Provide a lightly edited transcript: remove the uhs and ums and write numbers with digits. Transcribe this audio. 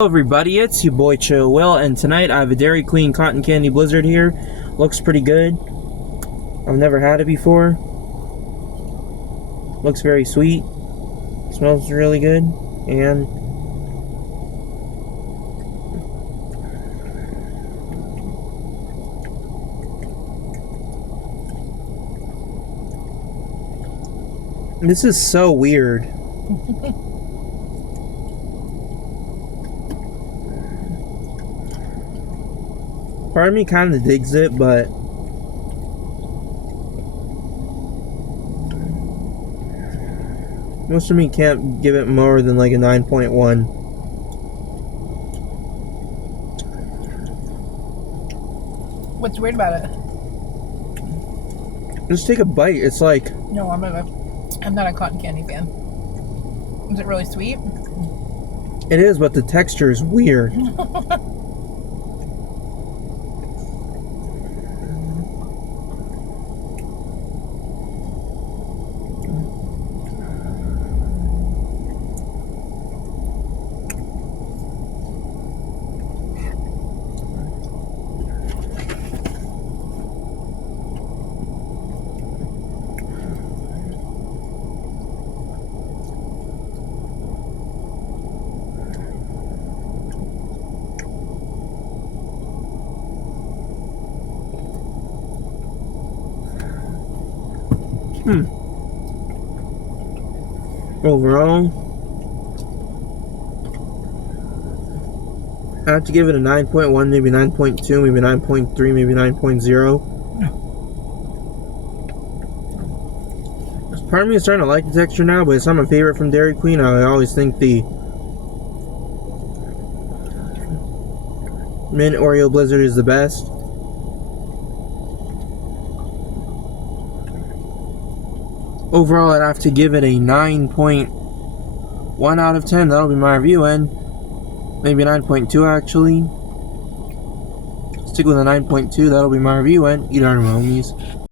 Hello everybody, it's your boy Chill Will, and tonight I have a Dairy Queen Cotton Candy Blizzard here. Looks pretty good. I've never had it before. Looks very sweet. Smells really good. And this is so weird. Part of me kind of digs it, but most of me can't give it more than like a 9.1. What's weird about it? Just take a bite. It's like, No, I'm not a cotton candy fan. Is it really sweet? it is, but the texture is weird. Overall, I have to give it a 9.1, maybe 9.2, maybe 9.3, maybe 9.0. Part of me is starting to like the texture now, but it's not my favorite from Dairy Queen. I always think the Mint Oreo Blizzard is the best. Overall, I'd have to give it a 9.1 out of 10. That'll be my review, and maybe 9.2 actually. Stick with a 9.2. That'll be my review, and eat our homies.